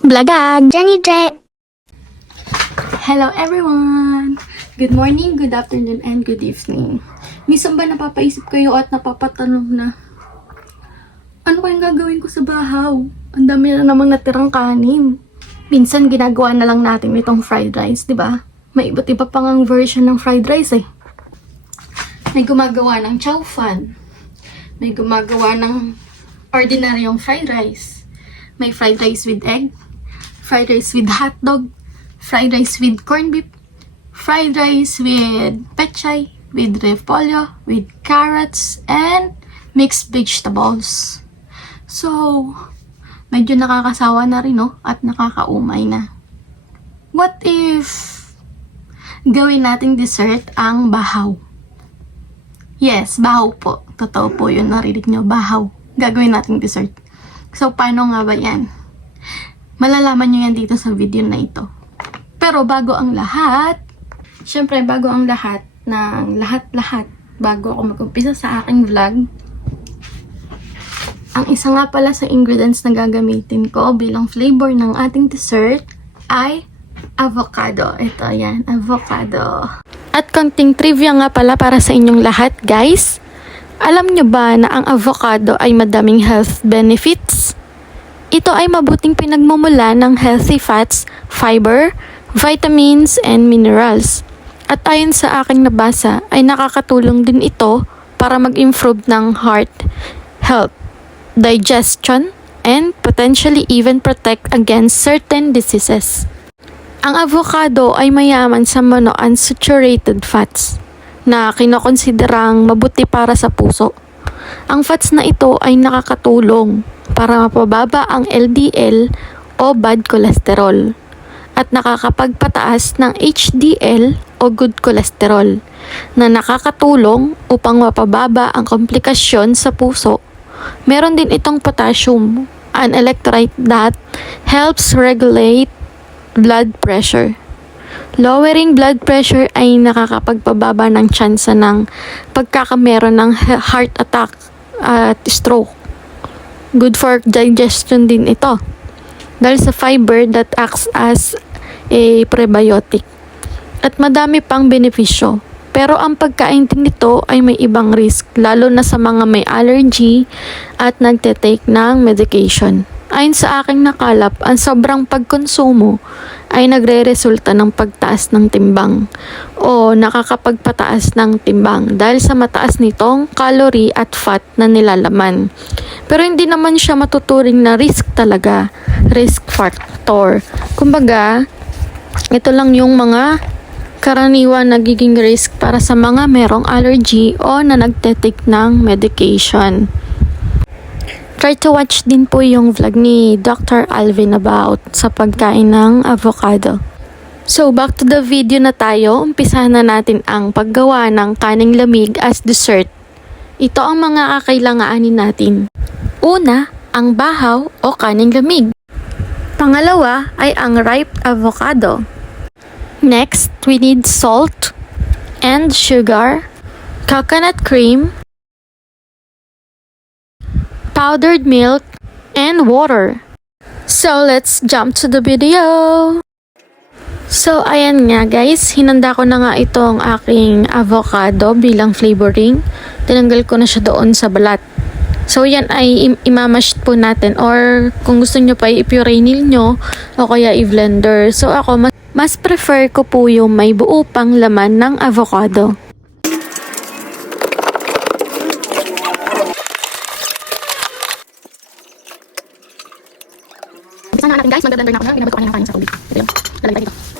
Blagag! Jenny J! Hello everyone! Good morning, good afternoon, and good evening. Minsan ba napapaisip kayo at napapatanong na ano kayang gagawin ko sa bahaw? Ang dami na namang natirang kanin. Minsan ginagawa na lang natin itong fried rice, di ba? May iba't iba pang ang version ng fried rice eh. May gumagawa ng chow fan. May gumagawa ng ordinaryong fried rice. May fried rice with egg. Fried rice with hot dog. Fried rice with corned beef. Fried rice with pechay. With repolyo. With carrots. And mixed vegetables. So, medyo nakakasawa na rin, no? At nakakaumay na. What if gawin nating dessert ang bahaw? Yes, bahaw po. Totoo po yun, narinig nyo, bahaw. Gagawin nating dessert. So, paano nga ba yan? Malalaman nyo yan dito sa video na ito. Pero bago ang lahat, syempre bago ang lahat, ng lahat-lahat, bago ako mag-umpisa sa aking vlog, ang isa nga pala sa ingredients na gagamitin ko bilang flavor ng ating dessert ay avocado. Ito, yan, avocado. At konting trivia nga pala para sa inyong lahat, guys. Alam nyo ba na ang avocado ay madaming health benefits? Ito ay mabuting pinagmumula ng healthy fats, fiber, vitamins, and minerals. At ayon sa aking nabasa, ay nakakatulong din ito para mag-improve ng heart health, digestion, and potentially even protect against certain diseases. Ang avocado ay mayaman sa monounsaturated fats na kinokonsiderang mabuti para sa puso. Ang fats na ito ay nakakatulong para mapababa ang LDL o bad cholesterol at nakakapagpataas ng HDL o good cholesterol na nakakatulong upang mapababa ang komplikasyon sa puso. Meron din itong potassium, an electrolyte that helps regulate blood pressure. Lowering blood pressure ay nakakapagpababa ng tsansa ng pagkakameron ng he- heart attack at stroke. Good for digestion din ito. Dahil sa fiber that acts as a prebiotic. At madami pang benepisyo. Pero ang pagkain din nito ay may ibang risk, lalo na sa mga may allergy at nagte-take ng medication. Ayon sa aking nakalap, ang sobrang pagkonsumo ay nagre-resulta ng pagtaas ng timbang o nakakapagpataas ng timbang dahil sa mataas nitong calorie at fat na nilalaman. Pero hindi naman siya matuturing na risk talaga, risk factor. Kumbaga, ito lang yung mga karaniwan nagiging risk para sa mga merong allergy o na nagte-take ng medication. Try to watch din po yung vlog ni Dr. Alvin about sa pagkain ng avocado. So, back to the video na tayo. Umpisahan na natin ang paggawa ng kaning lamig as dessert. Ito ang mga kakailanganin natin. Una, ang bahaw o kaning lamig. Pangalawa ay ang ripe avocado. Next, we need salt and sugar, coconut cream, powdered milk, and water. So, let's jump to the video! So, ayan nga guys, hinanda ko na nga itong aking avocado bilang flavoring. Tinanggal ko na siya doon sa balat. So, yan ay im- imamash po natin or kung gusto nyo pa i-puree nyo o kaya i-blender. So, ako mas, mas prefer ko po yung may buo pang laman ng avocado. Natin guys, magdadender na ako na. Binabad ko kanina kanin sa tubig. Ito yun. Lalagay dito.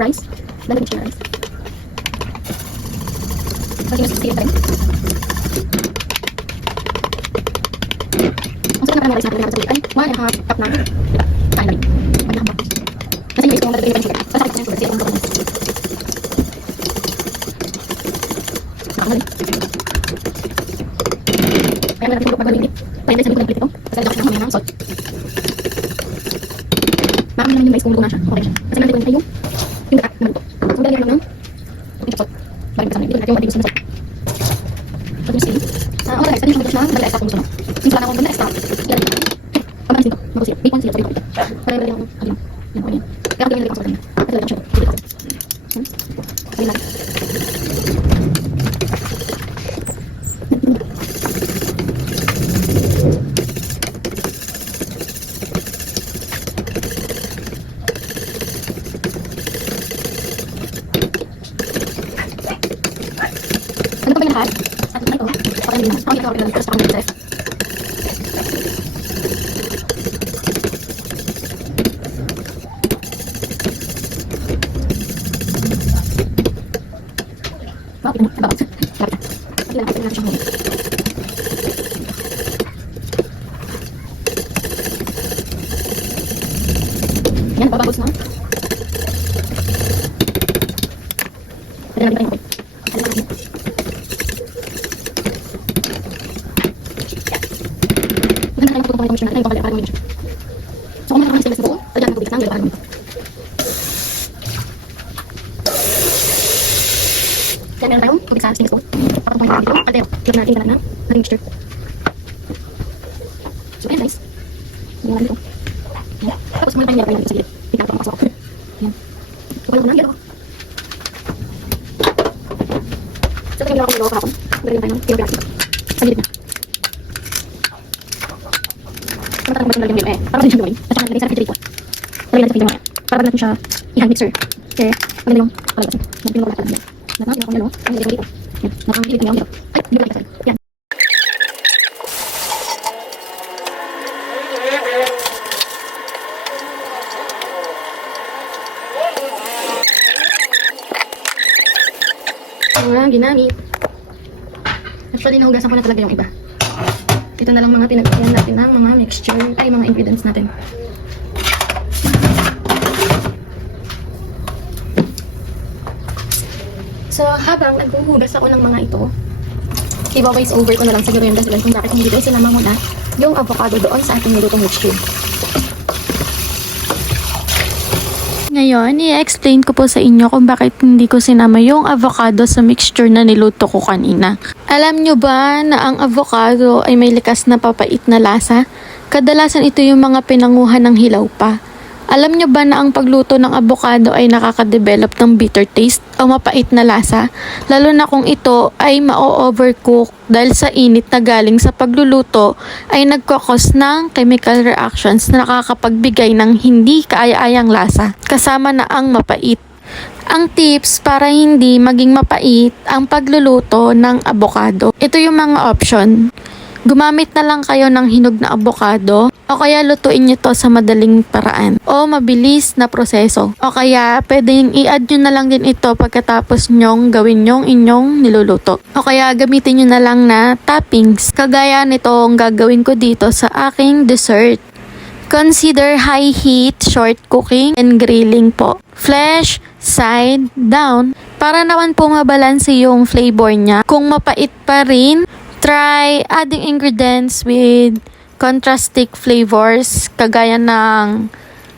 na rice. Blender mixture na rice. Continuous stirring pa rin. Ang sarap na parang rice natin na sa ay one and a half cup na kain na rin. Half cup. Kasi yung rice ko pa yung sugar. Pasakit ko yung sugar kasi yung coconut. Nakakamalit. Kaya meron natin pag malinit. Kaya sa likod ng plate ito. Kasi lagyan ko ng salt. Maamin naman yung rice kung luto na siya. Okay siya. Kasi natin ko yung yung gata na luto. So, dalagyan lang ng yung salt. Balik ko sa Dito natin yung matigas na salt. Pag yung sili. Ah, okay guys. Ano yung siya na dala extra kung gusto mo. Since wala na akong dala extra. Yan. Pabalik dito. Makusip. Bacon sila. Sabi ko. Para yung yung ano. Yan. Yan. Kaya ako yung nilagay ko sa kanina. Ito lang siya. Dito. Yan. Sabi natin. Ano ba yung lahat? At ito, para hindi na. Ang ito, ito, ito, sa kanya, Jeff. Wow, ito mo, nababag. Lapit na. Hindi na natin siyang huli. Yan, babagos na. Pwede natin pa yung huli. Ano natin? Maganda tayo matutuwa ng machine natin. Tayo papalaya para ng machine. So, kung makakaroon ng stainless na buo, lagyan ng tubig at nang para lumito. Kaya meron tayong tubig sa stainless bowl. Papatungan natin dito. Altero, dito natin kalat na ating mixture. So, ayan guys. Lagyan natin dito. Ayan. Tapos muna tayo nilagay natin sa gilid. Tignan ko ang pasok. Ayan. So, wala ko na. Gano'n. So, ito yung ginawa ko niloko kahapon. Lagyan tayo ng pinapirasi dito. Sa gilid na. Ano talagang ba yung lagyan mo eh? Para din siya gawin. At saka nilagay sa refrigerator. Lagyan natin sa freezer mamaya. Para natin siya i-hand mixer. Kaya, maganda yung palabas. Yan, pinagawa natin. Naka, pinagawa ko dalawa. Ang dito. Yan, nakangilid na dito. Wala, ginamit. Actually, nahugasan ko na talaga yung iba. Ito na lang mga pinagkayan natin ng mga mixture, ay mga ingredients natin. So, habang naghuhugas ako ng mga ito, i-voice over ko na lang siguro yung dahilan kung bakit hindi ko sinama muna yung avocado doon sa ating nilutong mixture. Ngayon, i-explain ko po sa inyo kung bakit hindi ko sinama yung avocado sa mixture na niluto ko kanina. Alam nyo ba na ang avocado ay may likas na papait na lasa? Kadalasan ito yung mga pinanguhan ng hilaw pa. Alam nyo ba na ang pagluto ng avocado ay nakaka-develop ng bitter taste o mapait na lasa? Lalo na kung ito ay ma-overcook dahil sa init na galing sa pagluluto ay nagkakos ng chemical reactions na nakakapagbigay ng hindi kaaya-ayang lasa kasama na ang mapait. Ang tips para hindi maging mapait ang pagluluto ng avocado. Ito yung mga option. Gumamit na lang kayo ng hinog na avocado o kaya lutuin nyo to sa madaling paraan o mabilis na proseso. O kaya pwedeng i-add nyo na lang din ito pagkatapos nyong gawin yung inyong niluluto. O kaya gamitin nyo na lang na toppings kagaya nitong gagawin ko dito sa aking dessert. Consider high heat, short cooking, and grilling po. Flesh, side, down. Para naman po mabalanse yung flavor niya. Kung mapait pa rin, try adding ingredients with contrastic flavors kagaya ng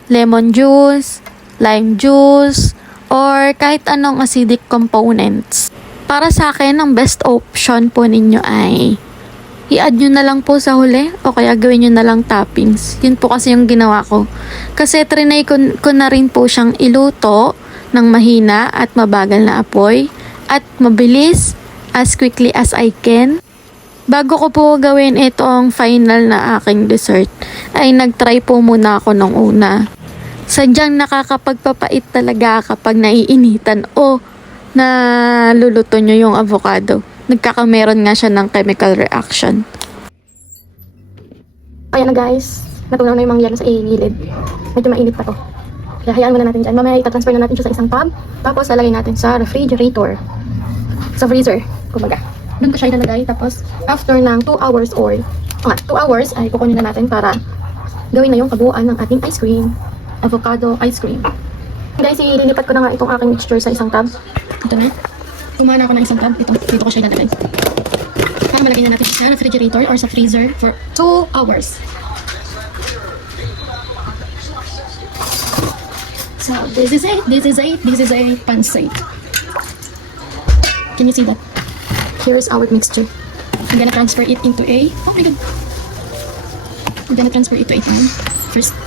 lemon juice, lime juice, or kahit anong acidic components. Para sa akin, ang best option po ninyo ay i-add nyo na lang po sa huli o kaya gawin nyo na lang toppings. Yun po kasi yung ginawa ko. Kasi trinay ko, ko na rin po siyang iluto ng mahina at mabagal na apoy at mabilis as quickly as I can. Bago ko po gawin itong final na aking dessert, ay nagtry po muna ako nung una. Sadyang nakakapagpapait talaga kapag naiinitan o naluluto nyo yung avocado. Nagkakameron nga siya ng chemical reaction. Ayan na guys. Natunaw na yung yelo sa gilid. Medyo mainit pa to. Kaya hayaan muna natin dyan. Mamaya itatransfer na natin siya sa isang tub. Tapos lalagay natin sa refrigerator. Sa freezer. Kumbaga. Doon ko siya ilalagay. Tapos after ng 2 hours or ah, 2 hours ay kukunin na natin para gawin na yung kabuuan ng ating ice cream. Avocado ice cream. Guys, ililipat ko na nga itong aking mixture sa isang tub. Ito na. Kumuha na ako ng isang tub. Ito, dito ko siya ilalagay. Para malagay na natin siya sa refrigerator or sa freezer for 2 hours. So, this is it. This is it. This is it. Pancit. Can you see that? Here is our mixture. I'm gonna transfer it into a... Oh my god. I'm gonna transfer it to a pan. First.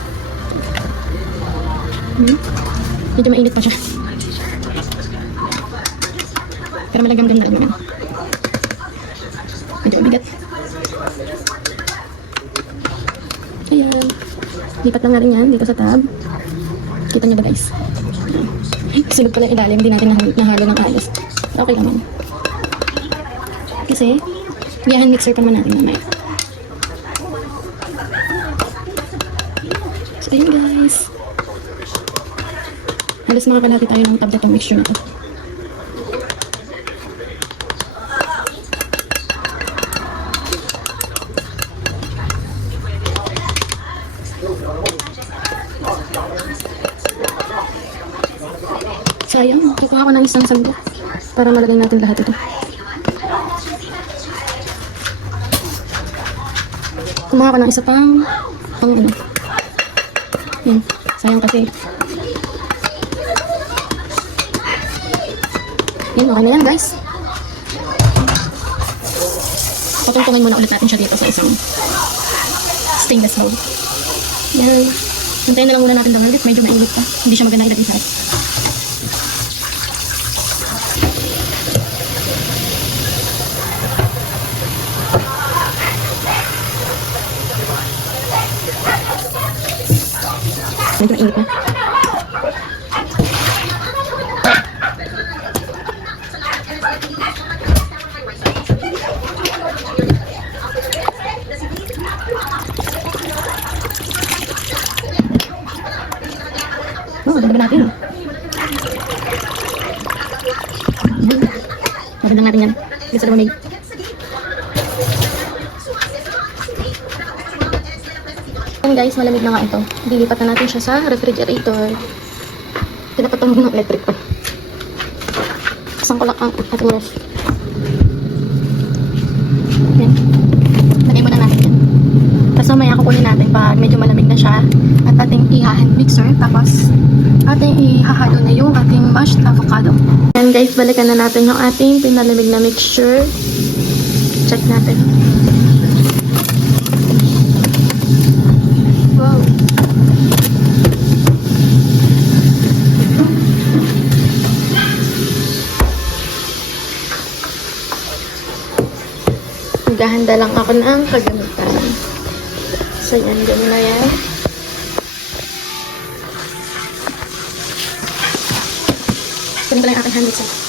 Hmm? Medyo mainit pa siya. Pero malagam-gam na naman. Medyo umigat. Ayan. Lipat lang natin yan dito sa tab. Kita nyo ba guys? Silog pala yung ilalim, hindi natin nahalo, ng alis. Okay naman. Kasi, yan mixer pa naman natin mamaya. So, ayun guys. Halos makakalati tayo ng tablet ng mixture na to. Sayang, kukuha ko ng isang sanggo para malagay natin lahat ito. Kumuha ko ng isa pang pang ano. Yan, sayang kasi. Yan, okay na yan guys. Patungtungin muna ulit natin siya dito sa isang stainless bowl. Yan. Hintayin na lang muna natin dumagit. Medyo mainit pa. Hindi siya maganda ilagay sa Medyo mainit na. Oh, ganda natin. Maganda natin yan. Gusto naman may Ayan guys, malamig na nga ito. Dilipat na natin siya sa refrigerator. Pinapatulog ng electric pa. Kasang ko lang ang ating ref. Ayan. Lagay muna natin yan. Tapos mamaya kukunin natin pag medyo malamig na siya at ating i-hand mixer. Tapos ating ihahalo na yung ating mashed avocado. Ayan guys, balikan na natin yung ating pinalamig na mixture. Check natin. Maghahanda lang ako ng kagamitan. So, yan. Ganun na yan. Ganun lang yung aking hand mixer.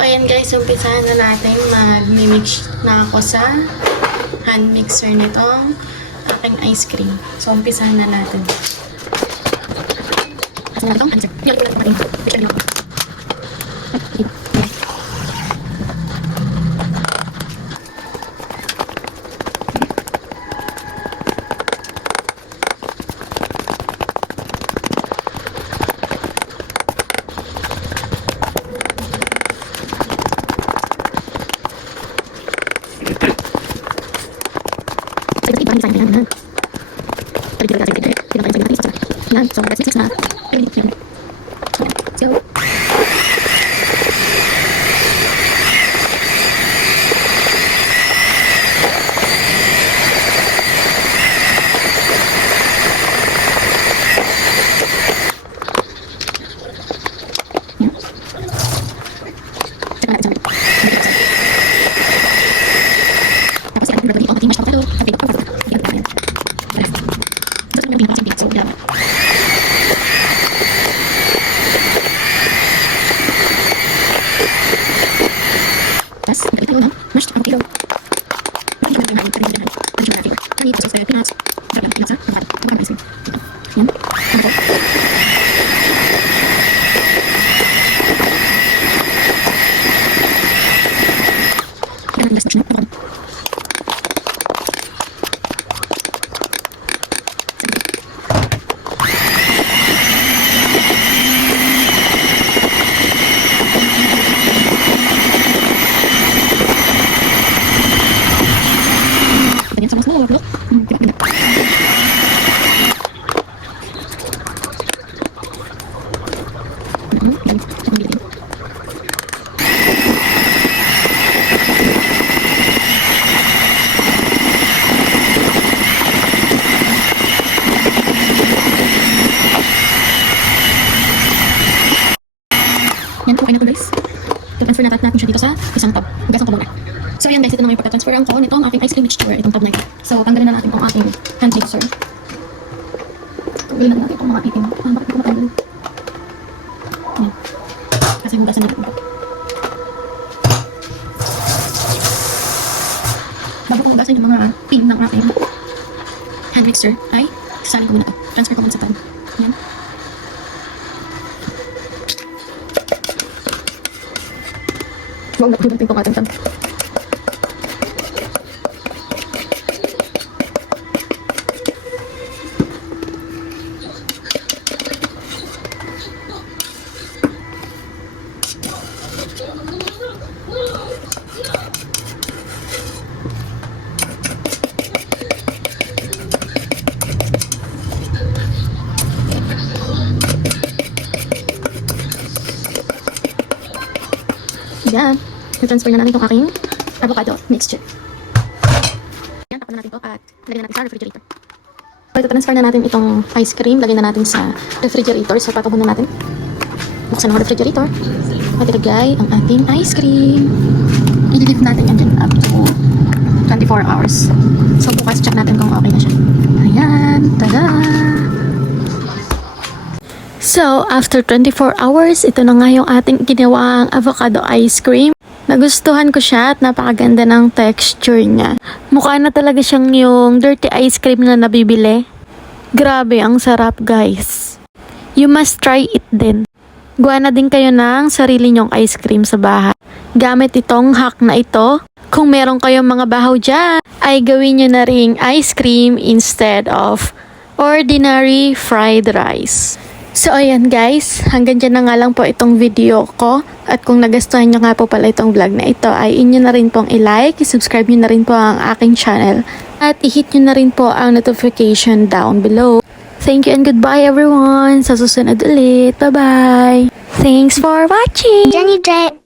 So, ayan guys, umpisahan na natin. Mag-mix na ako sa hand mixer nitong aking ice cream. So, umpisahan na natin. Mix na. Tidak ada yang pernah bisa. Tapos, ito yung mashed potato. Bakit ko na yung harin, harin, harin. Ang sugar flavor. Honey, tapos yung peanuts. Sarap lang, peanuts ha? Ang hot. Ang ice cream. Yan. Ang hot. Yan ang last na. Ang hot. Ganyan sa mas mo, look. Hmm, diba, diba? Mhm, yan. Sa mga bilhin. Yan po, okay na po guys. I-transfer na natin siya dito sa isang tub. Gasang ko muna. So yan guys, ito na nga yung pagka-transfer ang ko nito ang aking ice cream mixture, itong tub na ito. So tanggalin na natin itong aking hand mixer. Tanggalin na natin itong mga itim. Ah, bakit ko matanggal? Yan. Kasi hugasan natin ito. Bago ko hugasan yung mga pin ng aking hand mixer, ay sasali ko muna ito. Transfer ko muna sa tub. Yan. Huwag na itong ating tub. Yan. I-transfer na natin itong aking avocado mixture. Yan, tapon na natin ito at lagyan na natin sa refrigerator. So, transfer na natin itong ice cream. Lagyan na natin sa refrigerator. So, patapon na natin. Buksan ang refrigerator. At ilagay ang ating ice cream. I-leave natin yan dyan up to 24 hours. So, bukas check natin kung okay na siya. Ayan. Tada! So, after 24 hours, ito na nga yung ating ginawang avocado ice cream. Nagustuhan ko siya at napakaganda ng texture niya. Mukha na talaga siyang yung dirty ice cream na nabibili. Grabe, ang sarap guys. You must try it din. Gawa na din kayo ng sarili nyong ice cream sa bahay. Gamit itong hack na ito, kung meron kayong mga bahaw dyan, ay gawin nyo na ring ice cream instead of ordinary fried rice. So ayan guys, hanggang dyan na nga lang po itong video ko. At kung nagustuhan nyo nga po pala itong vlog na ito, ay inyo na rin pong i-like, subscribe nyo na rin po ang aking channel. At i-hit nyo na rin po ang notification down below. Thank you and goodbye everyone! Sa susunod ulit. Bye-bye! Thanks for watching! Jenny J.